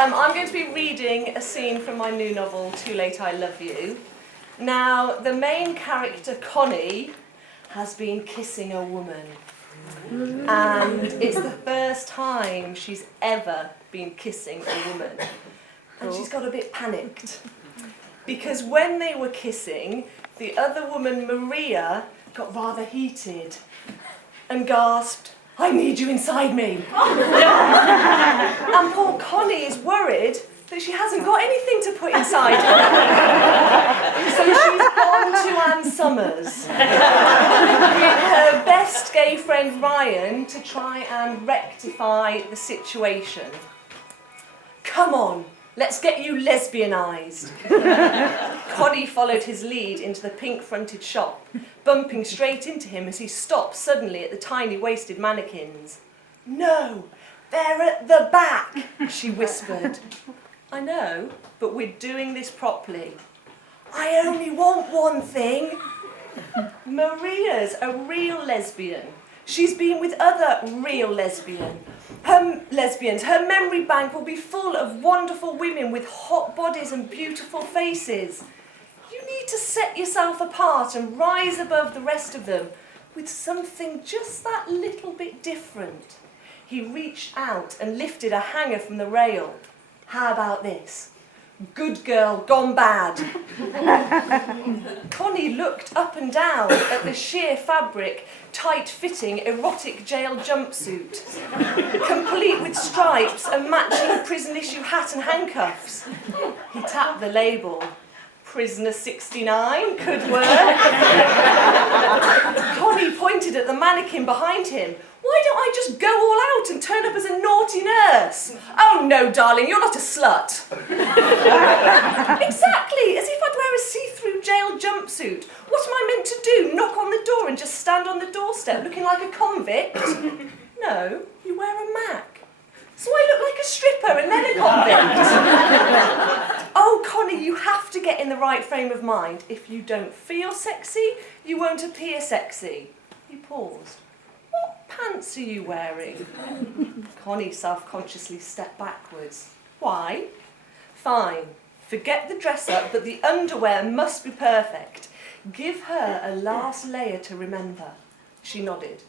I'm going to be reading a scene from my new novel, Too Late I Love You. Now, the main character, Connie, has been kissing a woman. And it's the first time she's ever been kissing a woman. And she's got a bit panicked. Because when they were kissing, the other woman, Maria, got rather heated and gasped, "I need you inside me." And poor Connie is worried that she hasn't got anything to put inside her. So she's gone to Anne Summers with her best gay friend Ryan to try and rectify the situation. "Come on, let's get you lesbianised." Connie followed his lead into the pink-fronted shop, bumping straight into him as he stopped suddenly at the tiny waisted mannequins. "No, they're at the back," she whispered. "I know, but we're doing this properly." "I only want one thing." Maria's a real lesbian. She's been with other real lesbians. Her memory bank will be full of wonderful women with hot bodies and beautiful faces. You need to set yourself apart and rise above the rest of them with something just that little bit different. He reached out and lifted a hanger from the rail. "How about this? Good girl gone bad." Connie looked up and down at the sheer fabric, tight-fitting, erotic jail jumpsuit, complete with stripes and matching prison-issue hat and handcuffs. He tapped the label. "Prisoner 69 could work." Connie pointed at the mannequin behind him. "Why don't I just go all out and turn up as a naughty nurse?" "Oh no, darling, you're not a slut." "Exactly, as if I'd wear a see-through jail jumpsuit. What am I meant to do, knock on the door and just stand on the doorstep looking like a convict?" "No, you wear a mac. So I look like a stripper and then a convict." "Oh, Connie, you have to get in the right frame of mind. If you don't feel sexy, you won't appear sexy." He paused. "What pants are you wearing?" Connie self-consciously stepped backwards. "Why?" "Fine. Forget the dress-up, but the underwear must be perfect. Give her a last layer to remember." She nodded.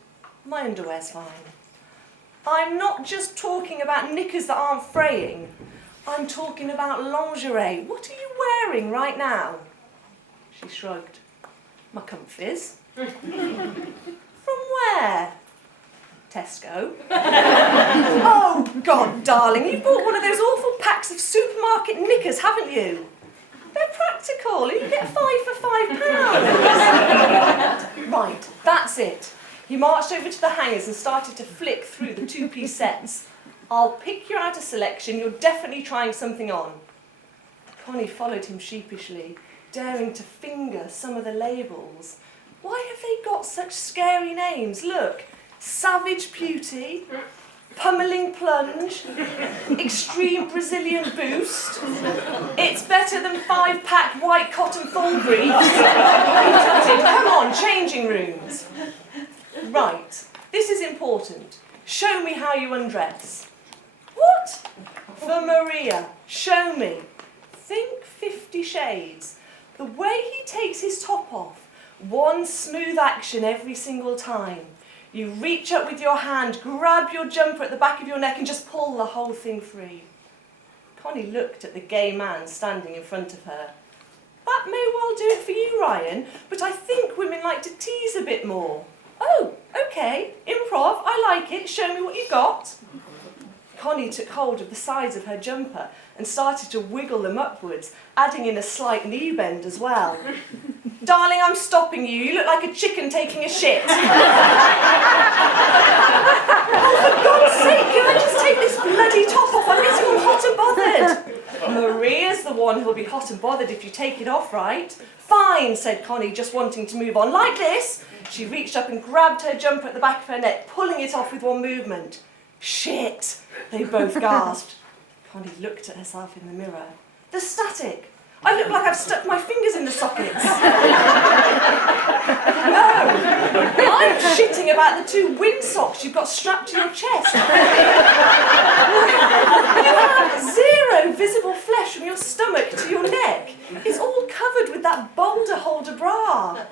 "My underwear's fine." "I'm not just talking about knickers that aren't fraying. I'm talking about lingerie. What are you wearing right now?" She shrugged. "My comfies." "From where?" "Tesco." "Oh, God, darling, you bought one of those awful packs of supermarket knickers, haven't you?" "They're practical, and you get 5 for £5. "Right, that's it." He marched over to the hangers and started to flick through the two-piece sets. "I'll pick you out a selection. You're definitely trying something on." Connie followed him sheepishly, daring to finger some of the labels. Why have they got such scary names? Look, Savage Beauty, Pummeling Plunge, Extreme Brazilian Boost. It's better than 5-pack white cotton full briefs. Come on, changing rooms. "Right, this is important. Show me how you undress." "What?" "For Maria. Show me. Think 50 Shades. The way he takes his top off. One smooth action every single time. You reach up with your hand, grab your jumper at the back of your neck and just pull the whole thing free." Connie looked at the gay man standing in front of her. "That may well do it for you, Ryan, but I think women like to tease a bit more." "Oh, okay, improv, I like it. Show me what you've got." Connie took hold of the sides of her jumper and started to wiggle them upwards, adding in a slight knee bend as well. "Darling, I'm stopping you. You look like a chicken taking a shit." "Oh, for God's sake, can I just take this bloody top off? I'm getting all hot and bothered." "Maria's the one who'll be hot and bothered if you take it off, right?" "Fine," said Connie, just wanting to move on. "Like this." She reached up and grabbed her jumper at the back of her neck, pulling it off with one movement. "Shit," they both gasped. Connie looked at herself in the mirror. "The static. I look like I've stuck my fingers in the sockets." "No, I'm shitting about about the 2 windsocks you've got strapped to your chest. You have 0 visible flesh from your stomach to your neck. It's all covered with that boulder holder bra.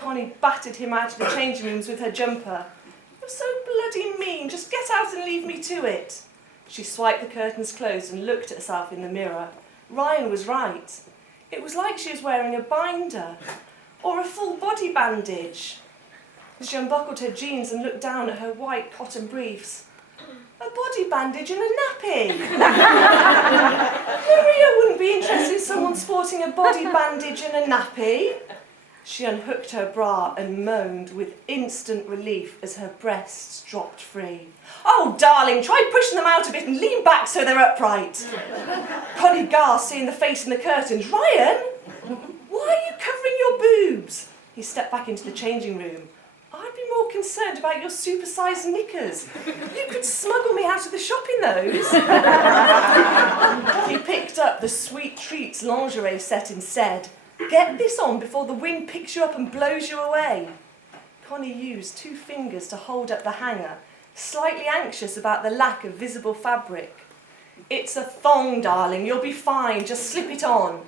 Connie battered him out of the changing rooms with her jumper. You're so bloody mean. Just get out and leave me to it. She swiped the curtains closed and looked at herself in the mirror. Ryan was right. It was like she was wearing a binder or a full body bandage. She unbuckled her jeans and looked down at her white cotton briefs. A body bandage and a nappy. Maria wouldn't be interested in someone sporting a body bandage and a nappy. She unhooked her bra and moaned with instant relief as her breasts dropped free. Oh, darling, try pushing them out a bit and lean back so they're upright. Connie gasped, seeing the face in the curtains. Ryan, why are you covering your boobs? He stepped back into the changing room. I'd be more concerned about your supersized knickers. You could smuggle me out of the shop in those. He picked up the Sweet Treats lingerie set instead. Get this on before the wind picks you up and blows you away. Connie used 2 fingers to hold up the hanger, slightly anxious about the lack of visible fabric. It's a thong, darling. You'll be fine. Just slip it on.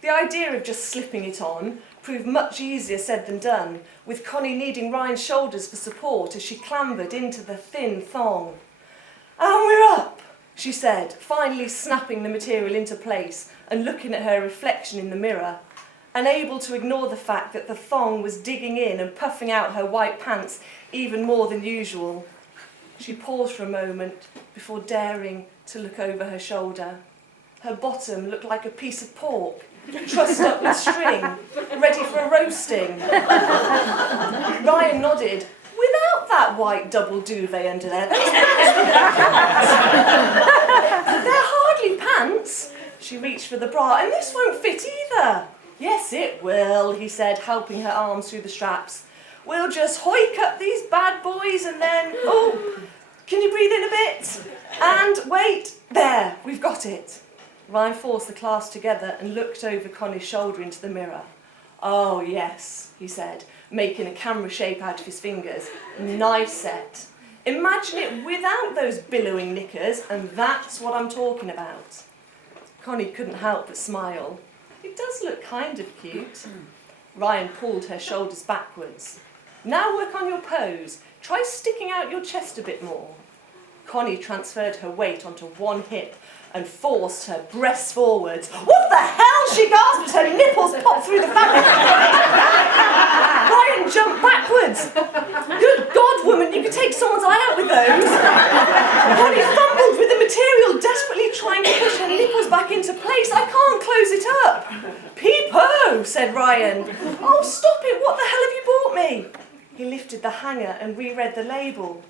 The idea of just slipping it on proved much easier said than done, with Connie needing Ryan's shoulders for support as she clambered into the thin thong. And we're up, she said, finally snapping the material into place and looking at her reflection in the mirror, unable to ignore the fact that the thong was digging in and puffing out her white pants even more than usual. She paused for a moment before daring to look over her shoulder. Her bottom looked like a piece of pork, trussed up with string, ready for a roasting. Ryan nodded. Without that white double duvet under there, those pants. They're hardly pants. She reached for the bra, and this won't fit either. Yes, it will, he said, helping her arms through the straps. We'll just hoik up these bad boys and then... Oh, can you breathe in a bit? And wait, there, we've got it. Ryan forced the clasp together and looked over Connie's shoulder into the mirror. Oh, yes, he said, making a camera shape out of his fingers. Nice set. Imagine it without those billowing knickers, and that's what I'm talking about. Connie couldn't help but smile. It does look kind of cute. Ryan pulled her shoulders backwards. Now work on your pose. Try sticking out your chest a bit more. Connie transferred her weight onto one hip and forced her breasts forwards. What the hell? She gasped as her nipples popped through the fabric. Ryan jumped backwards. Good God, woman, you could take someone's eye out with those. Connie fumbled with the material, desperately trying to push her nipples back into place. I can't close it up. Peep-o, said Ryan. Oh, stop it. What the hell have you bought me? He lifted the hanger and reread the label.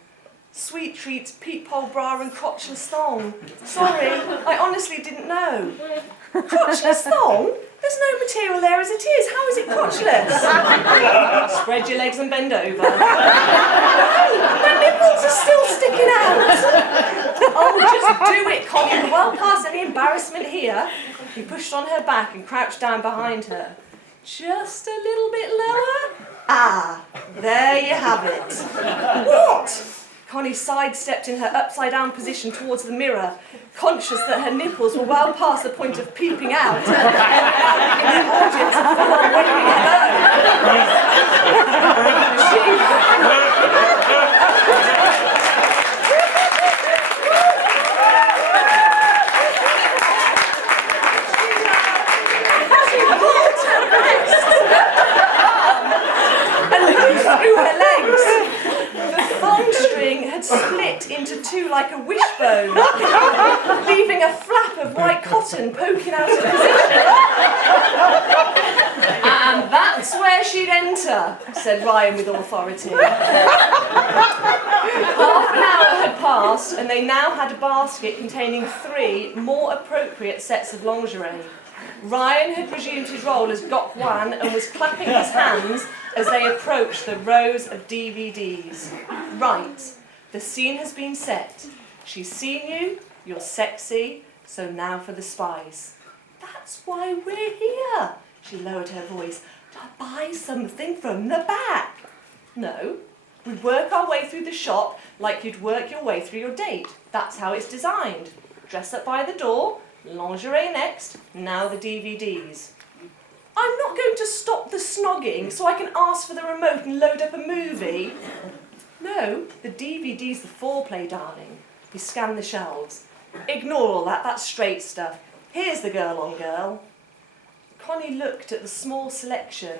Sweet Treats, peephole bra and crotchless thong. Sorry, I honestly didn't know. Crotchless thong? There's no material there as it is. How is it crotchless? Spread your legs and bend over. My nipples are still sticking out. Oh, just do it, Connie. We're well past any embarrassment here. He pushed on her back and crouched down behind her. Just a little bit lower. Ah, there you have it. What? Connie sidestepped in her upside-down position towards the mirror, conscious that her nipples were well past the point of peeping out, and allowing the audience a full-on waving She pulled her breast and moved through her legs. The thong string had split into 2 like a wishbone, leaving a flap of white cotton poking out of position. And that's where she'd enter, said Ryan with authority. Half an hour had passed, and they now had a basket containing 3 more appropriate sets of lingerie. Ryan had resumed his role as Gok Wan and was clapping his hands as they approached the rows of DVDs. Right, the scene has been set. She's seen you, you're sexy, so now for the spies. That's why we're here. She lowered her voice. To buy something from the back. No. We work our way through the shop like you'd work your way through your date. That's how it's designed. Dress up by the door, lingerie next, now the DVDs. I'm not going to stop the snogging so I can ask for the remote and load up a movie. No, the DVD's the foreplay, darling. We scan the shelves. Ignore all that, that's straight stuff. Here's the girl on girl. Connie looked at the small selection,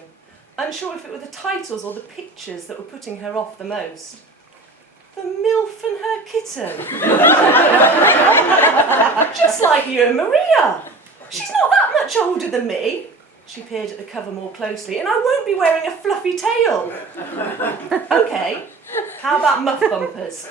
unsure if it were the titles or the pictures that were putting her off the most. The MILF and her kitten. Just like you and Maria. She's not that much older than me. She peered at the cover more closely, and I won't be wearing a fluffy tail. Okay, how about muff bumpers?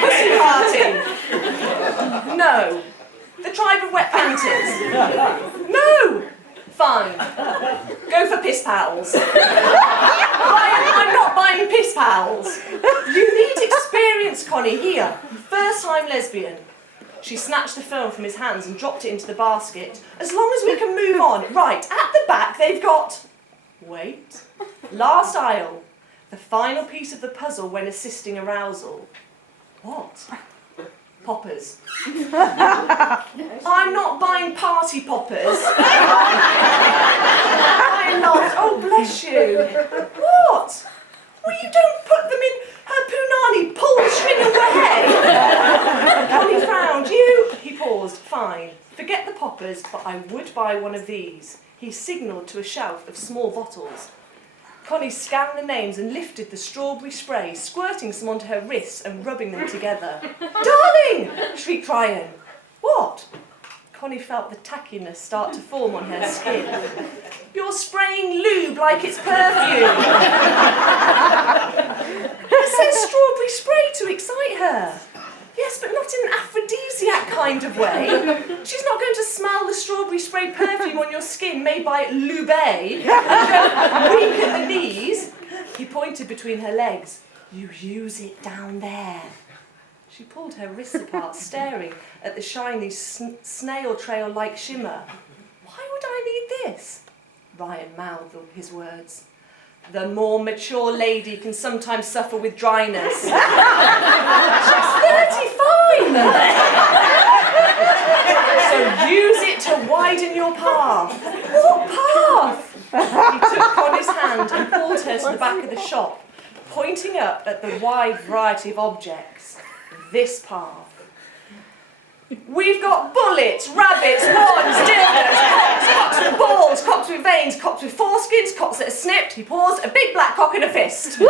Pussy party. No. The tribe of wet panties. No. Fine. Go for piss pals. I'm not buying piss pals. You need experience, Connie. Here. First time lesbian. She snatched the phone from his hands and dropped it into the basket. As long as we can move on. Right, at the back they've got... Wait. Last aisle. The final piece of the puzzle when assisting arousal. What? Poppers. I'm not buying party poppers. I'm not. Oh, bless you. What? Well, you don't put them in her punani. Pull the string away. Connie frowned. You? He paused. Fine. Forget the poppers, but I would buy one of these. He signalled to a shelf of small bottles. Connie scanned the names and lifted the strawberry spray, squirting some onto her wrists and rubbing them together. Darling! Shrieked Ryan. What? Connie felt the tackiness start to form on her skin. You're spraying lube like it's perfume. It says strawberry spray to excite her. Yes, but not in an aphrodisiac kind of way. She's not going to smell the strawberry spray perfume on your skin made by Lube and go weak at the knees. He pointed between her legs. You use it down there. She pulled her wrists apart, staring at the shiny snail trail-like shimmer. Why would I need this? Ryan mouthed his words. The more mature lady can sometimes suffer with dryness. She's 35! So use it to widen your path. What path? He took Connie's hand and pulled her to the back of the shop, pointing up at the wide variety of objects. This path. We've got bullets, rabbits, wands, dildos, cocks with balls, cocks with veins, cocks with foreskins, cocks that are snipped. He paused, a big black cock and a fist. Oh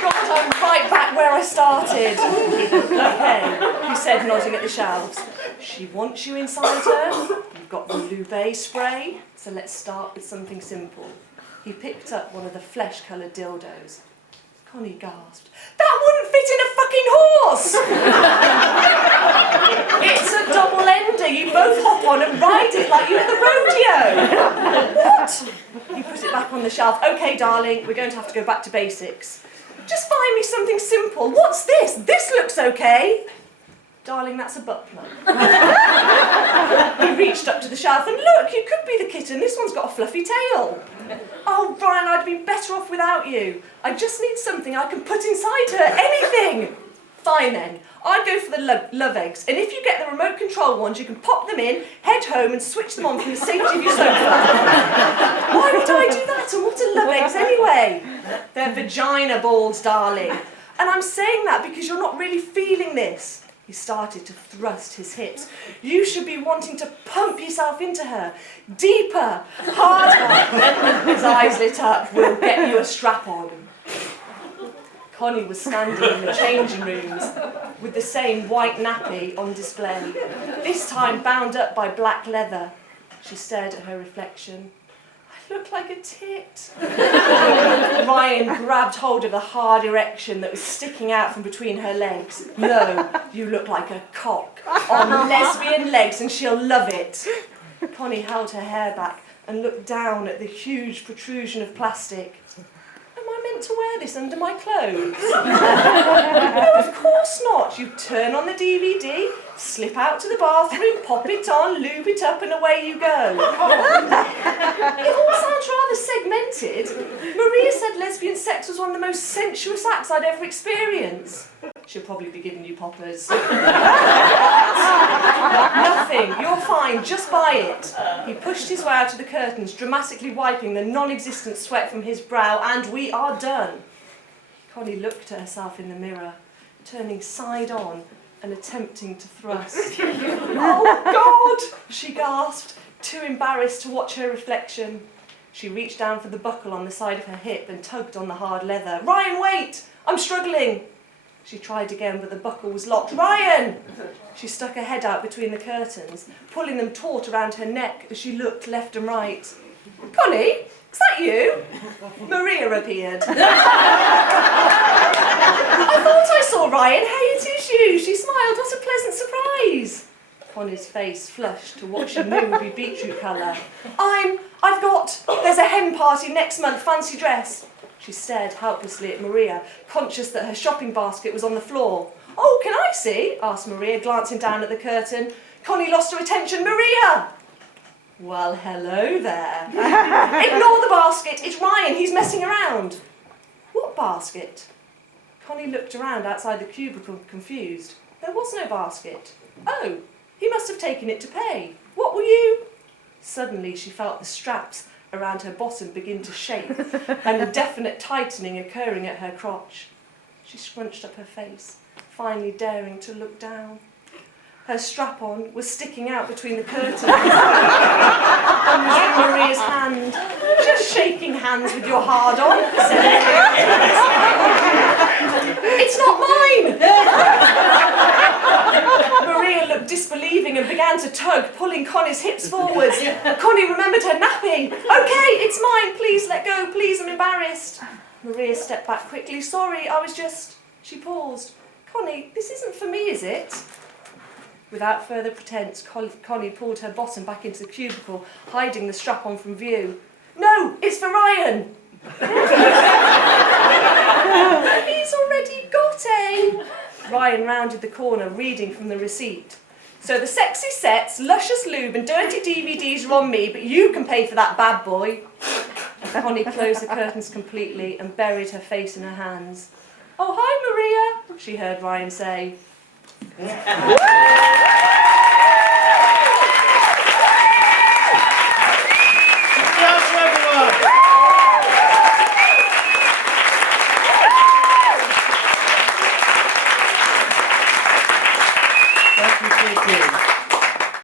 God, I'm right back where I started. Okay, he said, nodding at the shelves. She wants you inside her. You've got the Lube spray, so let's start with something simple. He picked up one of the flesh-coloured dildos. Connie gasped. That wouldn't fit in a fucking horse! It's a double-ender. You both hop on and ride it like you at the rodeo. What? He put it back on the shelf. Okay, darling, we're going to have to go back to basics. Just find me something simple. What's this? This looks okay. Darling, that's a butt plug. He reached up to the shelf and look, you could be the kitten. This one's got a fluffy tail. Oh, Brian, I'd been better off without you. I just need something I can put inside her. Anything. Fine then. I'd go for the love eggs. And if you get the remote control ones, you can pop them in, head home and switch them on from the safety of your sofa. Why would I do that? And what are love eggs anyway? They're vagina balls, darling. And I'm saying that because you're not really feeling this. He started to thrust his hips. You should be wanting to pump yourself into her. Deeper, harder. His eyes lit up. We'll get you a strap on. Connie was standing in the changing rooms with the same white nappy on display, this time bound up by black leather. She stared at her reflection. I look like a tit. Ryan grabbed hold of a hard erection that was sticking out from between her legs. No, you look like a cock on lesbian legs and she'll love it. Connie held her hair back and looked down at the huge protrusion of plastic. Am I meant to wear this under my clothes? No, of course not. You turn on the DVD, slip out to the bathroom, pop it on, lube it up, and away you go. It all sounds rather segmented. Maria said lesbian sex was one of the most sensuous acts I'd ever experienced. She'll probably be giving you poppers. Nothing, you're fine, just buy it. He pushed his way out of the curtains, dramatically wiping the non-existent sweat from his brow, and we are done. Connie looked at herself in the mirror, turning side on and attempting to thrust. Oh, God, she gasped, too embarrassed to watch her reflection. She reached down for the buckle on the side of her hip and tugged on the hard leather. Ryan, wait! I'm struggling. She tried again, but the buckle was locked. Ryan! She stuck her head out between the curtains, pulling them taut around her neck as she looked left and right. Connie, is that you? Maria appeared. I thought I saw Ryan. Hey, it is you. She smiled. What a pleasant surprise. Connie's face flushed to what she knew would be beetroot colour. There's a hen party next month, fancy dress. She stared helplessly at Maria, conscious that her shopping basket was on the floor. Oh, can I see? Asked Maria, glancing down at the curtain. Connie lost her attention. Maria! Well, hello there. Ignore the basket. It's Ryan. He's messing around. What basket? Connie looked around outside the cubicle, confused. There was no basket. Oh, he must have taken it to pay. What were you? Suddenly, she felt the straps around her bottom begin to shake and a definite tightening occurring at her crotch. She scrunched up her face, finally daring to look down. Her strap-on was sticking out between the curtains and was in Maria's hand. Just shaking hands with your hard-on, said It's not mine! Maria looked disbelieving and began to tug, pulling Connie's hips forwards. Connie remembered her napping. Okay, it's mine, please let go, please, I'm embarrassed. Maria stepped back quickly. Sorry, I was just... She paused. Connie, this isn't for me, is it? Without further pretense, Connie pulled her bottom back into the cubicle, hiding the strap-on from view. No, it's for Ryan! He's already got a... Ryan rounded the corner, reading from the receipt. So the sexy sets, luscious lube and dirty DVDs are on me, but you can pay for that bad boy. Connie closed the curtains completely and buried her face in her hands. Oh, hi, Maria, she heard Ryan say. Thank you, Kiki.